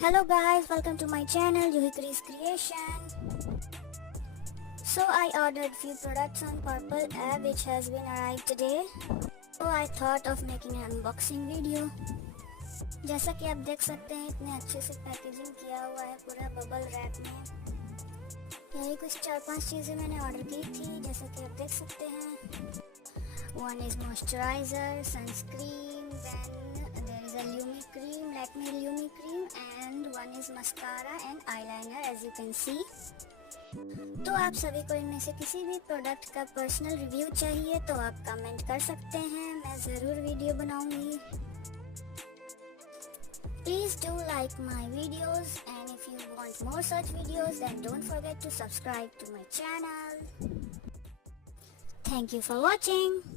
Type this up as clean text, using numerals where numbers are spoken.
Hello guys, welcome to my channel Juhi Chris Creation. So I ordered few products on Purple app which has been arrived today. So I thought of making an unboxing video. जैसा कि आप देख सकते हैं इतने अच्छे से packaging किया हुआ है पूरा बबल रैप में। यही कुछ 4-5 चीज़ें मैंने ऑर्डर की थी जैसा कि आप देख सकते हैं। One is moisturizer, sunscreen, then there is a Lumi cream, Lakme Lumi cream, and one is mascara and eyeliner as you can see. तो आप सभी को इनमें से किसी भी प्रोडक्ट का पर्सनल रिव्यू चाहिए तो आप कमेंट कर सकते हैं, मैं ज़रूर वीडियो बनाऊंगी। Please do like my videos, and if you want more such videos then don't forget to subscribe to my channel. Thank you for watching.